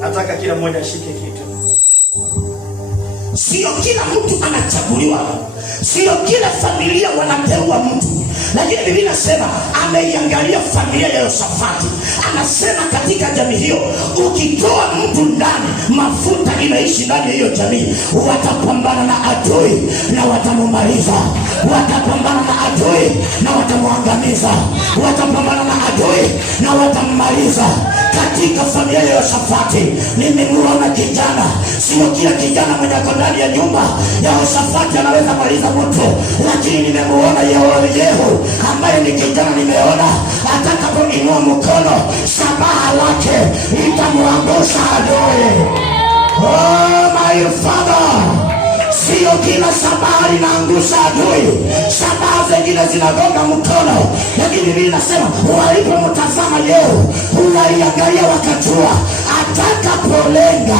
Nataka kila mmoja ashike kitu. Sio kila mtu anachaguliwa, sio kila familia wanateua mtu. Lakini Biblia inasema ameiangalia familia ya Yosafati. Anasema katika jamii hiyo, ukitoa mtu ndani, mafuta inaishi ndani ya hiyo jamii. Watapambana na adui na watamumaliza. Watapambana na adui na watamuangamiza. Watapambana na adui na watammaliza. Katika familia ya Yosafati nimemuona kijana. Sio kila kijana mwenye ako ndani ya nyumba ya Yosafati anaweza maliza mtu, lakini nimemuona Yehu ambaye ni kijana. Nimeona atakapoinua mkono, shabaha lake itamuangusha adui. Oh my father, sio kila shabaha linaangusha adui. Shabaha zingine zinagonga mkono, lakini Biblia inasema walipomtazama Yehu, waliangalia wakajua atakapolenga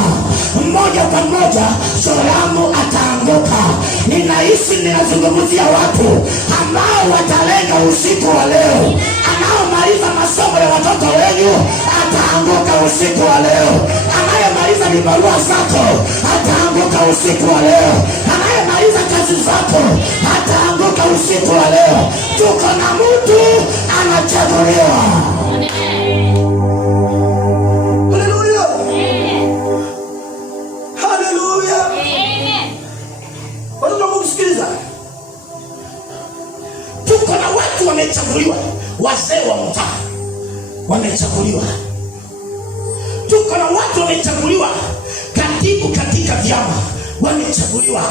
mmoja kwa moja Yoramu ataanguka. Ninahisi ninazungumzia watu ambao watalenga usiku wa leo. Anaomaliza masomo ya watoto wenu ataanguka usiku wa leo. Anayemaliza vibarua zako ataanguka usiku wa leo. Anayemaliza kazi zako ataanguka usiku wa leo. Tuko na mtu anachaguliwa. Tuko na watu wamechaguliwa, wazee wa mtaa wamechaguliwa. Tuko na watu wamechaguliwa, katibu katika vyama wamechaguliwa.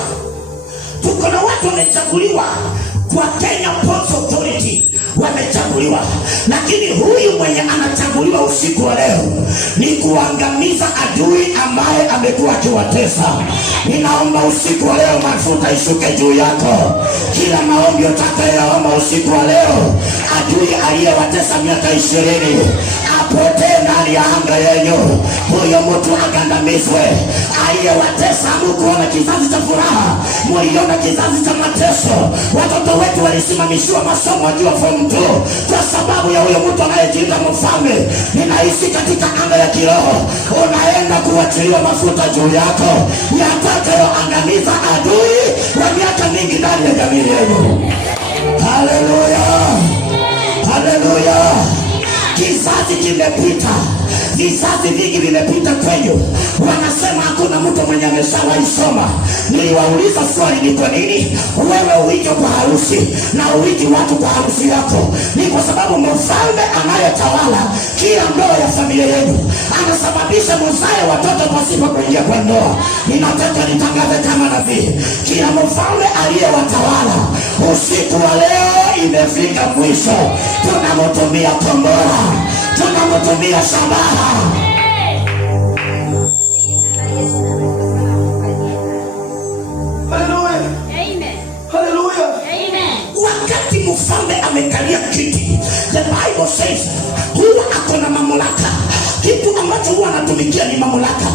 Tuko na watu wamechaguliwa kwa Kenya Ports Authority wamechaguliwa. Lakini huyu mwenye anachaguliwa usiku wa leo ni kuangamiza adui ambaye amekuwa akiwatesa. Ninaomba usiku wa leo mafuta ishuke juu yako. Kila maombi utakayoomba usiku wa leo, adui aliyewatesa miaka 20 apotee ndani ya anga yenu. Huyo mtu agandamizwe. Aliyewatesa mkuona kizazi cha furaha, mliona kizazi cha mateso. Watoto wetu walisimamishiwa masomo wakiwa form 2 kwa sababu ya huyo mtu anayejiita mfalme. Ninahisi katika anga ya kiroho unaenda kuachiliwa mafuta juu yako yatakayoangamiza adui wa miaka mingi ndani ya jamii yenu. Haleluya, haleluya. Kizazi kimepita, vizazi vingi vimepita kwenyu. Wanasema hakuna mtu mwenye ameshawahi soma. Niliwauliza swali, ni kwa nini wewe uite kwa harusi na uiti watu kwa harusi yako? Ni kwa sababu mfalme anayetawala kila ndoa ya familia yenu anasababisha mzae watoto pasipo kuingia kwa ndoa. Ninataka nitangaze kama nabii, kila mfalme aliyewatawala usiku wa leo imefika mwisho. Tunamtumia kombora, tunamtumia shabaha. Haleluya. Amen. Haleluya. Amen. Wakati mfalme amekalia kiti, the Bible says huwa akona mamlaka. Kitu ambacho huwa anatumikia ni mamlaka.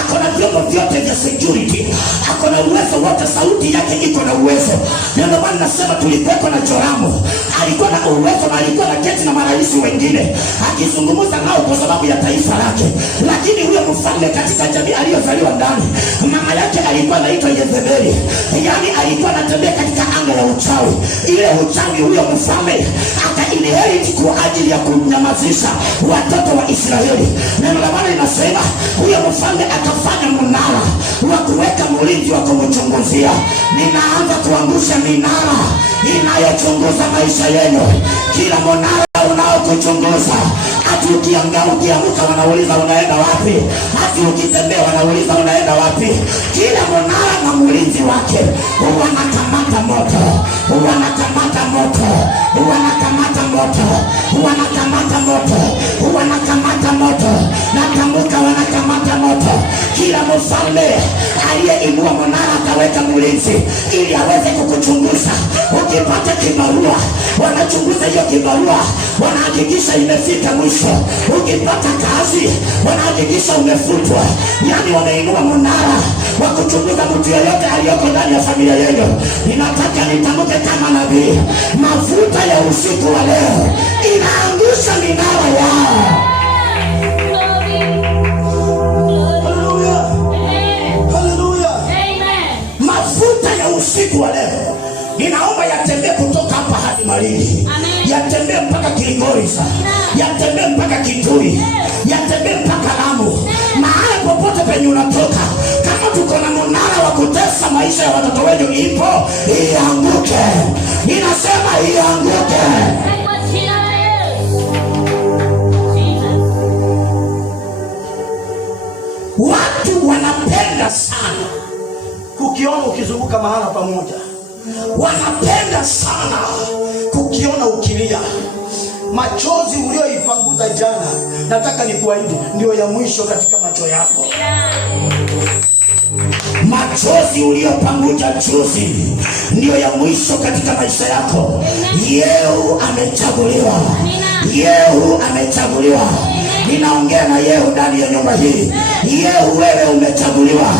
Akona vyombo vyote vya security, akona uwezo wote, sauti yake iko na uwezo. Ndio maana nasema tulikuwa na Yoramu, alikuwa na uwezo na alikuwa na keti na marais wengine akizungumza nao kwa sababu ya taifa lake. Lakini huyo mfalme katika jamii aliyozaliwa ndani, mama yake alikuwa anaitwa Yezebeli. Yaani alikuwa anatembea katika anga ya uchawi. Ile uchawi huyo mfalme aka-inherit kwa ajili ya kunyamazisha watoto wa Israeli. Neno la Bwana linasema huyo mfalme akafanya mnara wa kuweka mlinzi wa kumchunguzia. Ninaanza kuangusha minara inayochunguza maisha yenu. Kila mnara unaokuchunguza, hata ukiamka wanauliza unaenda wapi, hata ukitembea wanauliza unaenda wapi. Kila mnara na mlinzi wake. Wanakamata moto, wanakamata moto, wanakamata moto, wanakamata moto, wanakamata moto. Natamka wanakamata moto. Kila mfalme aliyeinua mnara ataweka mlinzi ili aweze kukuchunguza. Ukipata kibarua, wanachunguza hiyo kibarua, wanahakikisha imefika mwisho. Ukipata kazi, wanahakikisha umefutwa. Yaani wanainua mnara wa kuchunguza mtu yeyote aliyoko ndani ya familia yenu. Ninataka nitamke kama nabii, mafuta ya usiku wa leo inaangusha minara yao. maisha ya watoto wenu ipo, ianguke. Ninasema ianguke. Watu wanapenda sana kukiona ukizunguka mahala pamoja, wanapenda sana kukiona ukilia. Machozi ulioipanguza jana, nataka nikuahidi ndio ya mwisho katika macho yako. Machozi uliyopanguza juzi ndio ya mwisho katika maisha yako. Yehu amechaguliwa. Yehu amechaguliwa. Ninaongea na Yehu ndani ya nyumba hii. Yehu, wewe umechaguliwa.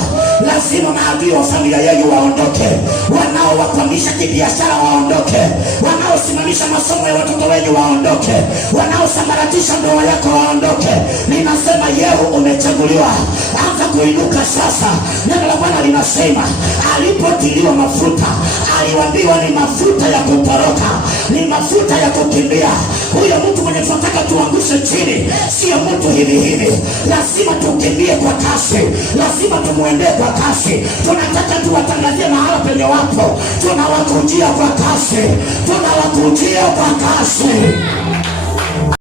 Lazima maadui wa familia yenu waondoke, wanaowakwamisha kibiashara waondoke, wanaosimamisha masomo ya watoto wenu waondoke, wanaosambaratisha ndoa yako waondoke. Ninasema Yehu umechaguliwa. Anza kuinuka sasa. Neno la Bwana linasema alipotiliwa mafuta aliwaambiwa ni mafuta ya kutoroka, ni mafuta ya kukimbia. Huyo mtu mwenye tunataka tuangushe chini sio mtu hivi hivi. Lazima tukimbie kwa kasi, lazima tumuendee kwa kasi. Tunataka tuwatangazie mahala penye wapo, tunawakujia kwa kasi, tunawakujia kwa kasi.